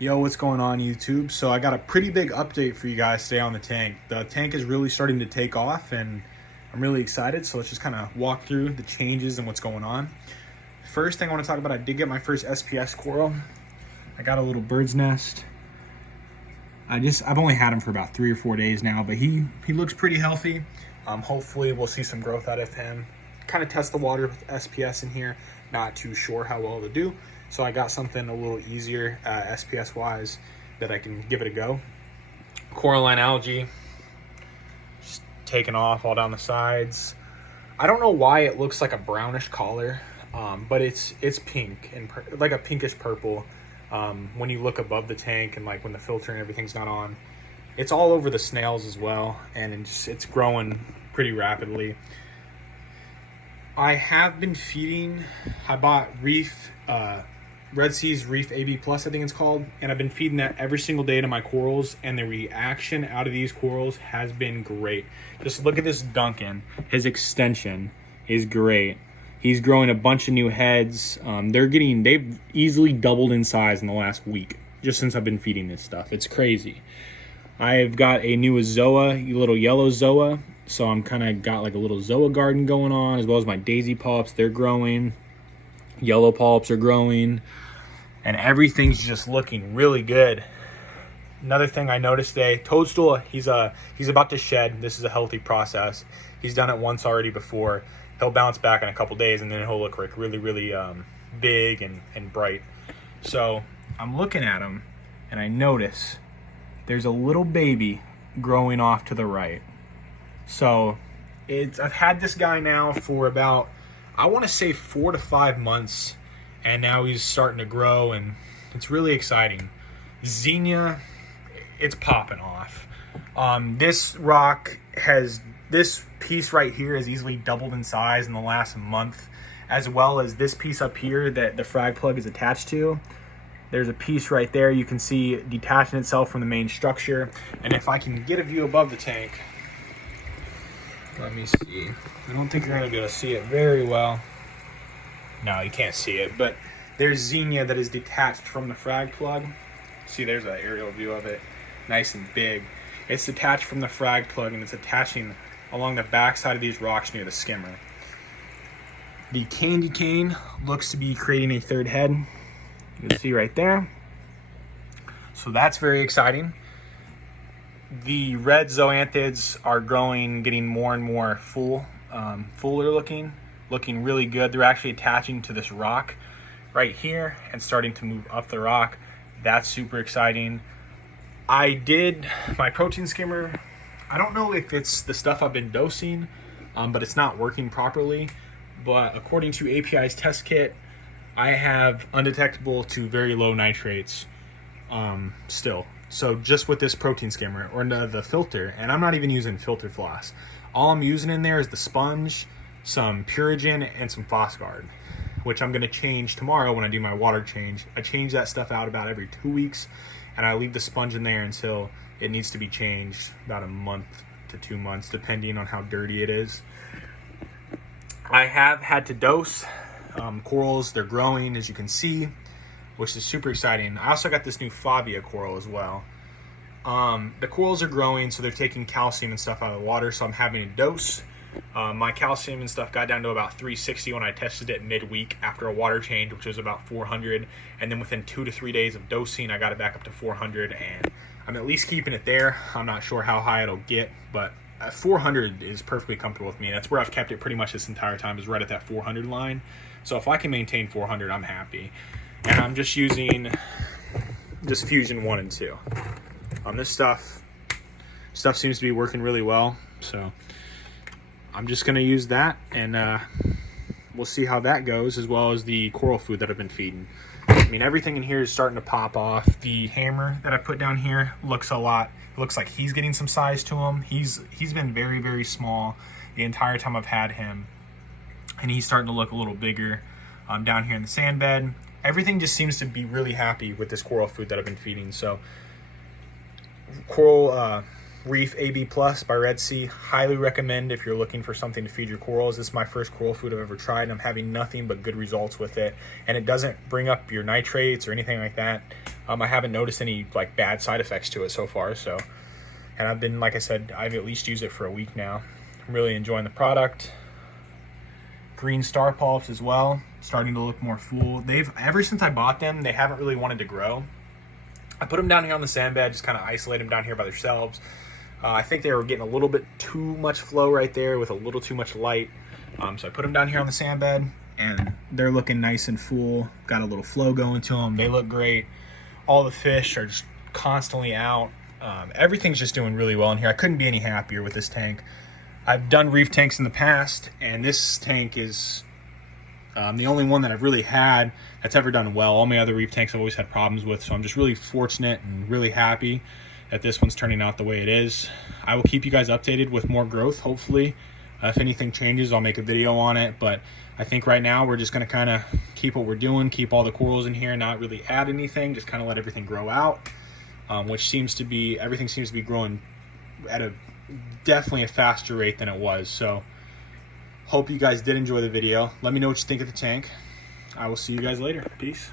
Yo, what's going on YouTube? So I got a pretty big update for you guys today on the tank. The tank is really starting to take off and I'm really excited. So let's just kind of walk through the changes and what's going on. First thing I want to talk about, I did get my first SPS coral. I got a little bird's nest. I've only had him for about 3 or 4 days now, but he looks pretty healthy. Hopefully we'll see some growth out of him. Kind of test the water with SPS in here. Not too sure how well to do. So I got something a little easier SPS wise that I can give it a go. Coralline algae, just taking off all down the sides. I don't know why it looks like a brownish color, but it's pink and like a pinkish purple. When you look above the tank and like when the filter and everything's not on, it's all over the snails as well, and it's growing pretty rapidly. I have been feeding. I bought Reef. Red Sea's Reef AB Plus, I think it's called, and I've been feeding that every single day to my corals, and the reaction out of these corals has been great. Just look at this Duncan. His extension is great. He's growing a bunch of new heads. They've easily doubled in size in the last week, just since I've been feeding this stuff. It's crazy. I've got a new zoa, little yellow zoa, so I'm kind of got like a little zoa garden going on, as well as my daisy polyps. They're growing. Yellow polyps are growing. And everything's just looking really good. Another thing I noticed today, toadstool, he's about to shed. This is a healthy process. He's done it once already before. He'll bounce back in a couple days and then he'll look like really big and bright. So I'm looking at him and I notice there's a little baby growing off to the right. So I've had this guy now for about, I want to say 4 to 5 months. And now he's starting to grow, and it's really exciting. Xenia, it's popping off. This piece right here has easily doubled in size in the last month, as well as this piece up here that the frag plug is attached to. There's a piece right there you can see detaching itself from the main structure. And if I can get a view above the tank, let me see. I don't think you're gonna be able to see it very well. No, you can't see it, but there's Xenia that is detached from the frag plug. See, there's an aerial view of it, nice and big. It's detached from the frag plug and it's attaching along the back side of these rocks near the skimmer. The candy cane looks to be creating a third head. You can see right there. So that's very exciting. The red zoanthids are growing, getting more and more fuller looking really good. They're actually attaching to this rock right here and starting to move up the rock. That's super exciting. I did my protein skimmer. I don't know if it's the stuff I've been dosing, but it's not working properly. But according to API's test kit, I have undetectable to very low nitrates still. So just with this protein skimmer or the filter, and I'm not even using filter floss. All I'm using in there is the sponge, some Purigen, and some Phosguard, which I'm going to change tomorrow when I do my water change. I change that stuff out about every 2 weeks, and I leave the sponge in there until it needs to be changed about a month to 2 months, depending on how dirty it is. I have had to dose corals. They're growing, as you can see, which is super exciting. I also got this new Favia coral as well. The corals are growing, so they're taking calcium and stuff out of the water, so I'm having to dose. My calcium and stuff got down to about 360 when I tested it midweek after a water change, which was about 400. And then within 2 to 3 days of dosing, I got it back up to 400. And I'm at least keeping it there. I'm not sure how high it'll get, but 400 is perfectly comfortable with me. That's where I've kept it pretty much this entire time, is right at that 400 line. So if I can maintain 400, I'm happy. And I'm just using just Fusion 1 and 2. This stuff seems to be working really well. So I'm just going to use that, and we'll see how that goes, as well as the coral food that I've been feeding. I mean, everything in here is starting to pop off. The hammer that I put down here looks like he's getting some size to him. He's been very small the entire time I've had him, and he's starting to look a little bigger. Down here in the sand bed, everything just seems to be really happy with this coral food that I've been feeding. So coral Reef AB Plus by Red Sea. Highly recommend if you're looking for something to feed your corals. This is my first coral food I've ever tried, and I'm having nothing but good results with it. And it doesn't bring up your nitrates or anything like that. I haven't noticed any like bad side effects to it so far. So, and I've been, like I said, I've at least used it for a week now. I'm really enjoying the product. Green star polyps as well, starting to look more full. They've, ever since I bought them, they haven't really wanted to grow. I put them down here on the sand bed, just kind of isolate them down here by themselves. I think they were getting a little bit too much flow right there with a little too much light. So I put them down here on the sand bed, and they're looking nice and full. Got a little flow going to them. They look great. All the fish are just constantly out. Everything's just doing really well in here. I couldn't be any happier with this tank. I've done reef tanks in the past, and this tank is the only one that I've really had that's ever done well. All my other reef tanks I've always had problems with, so I'm just really fortunate and really happy that this one's turning out the way it is. I will keep you guys updated with more growth, hopefully. If anything changes, I'll make a video on it, but I think right now we're just gonna kind of keep what we're doing, keep all the corals in here, not really add anything, just kind of let everything grow out, which seems to be, everything seems to be growing at a definitely a faster rate than it was. So hope you guys did enjoy the video. Let me know what you think of the tank. I will see you guys later. Peace.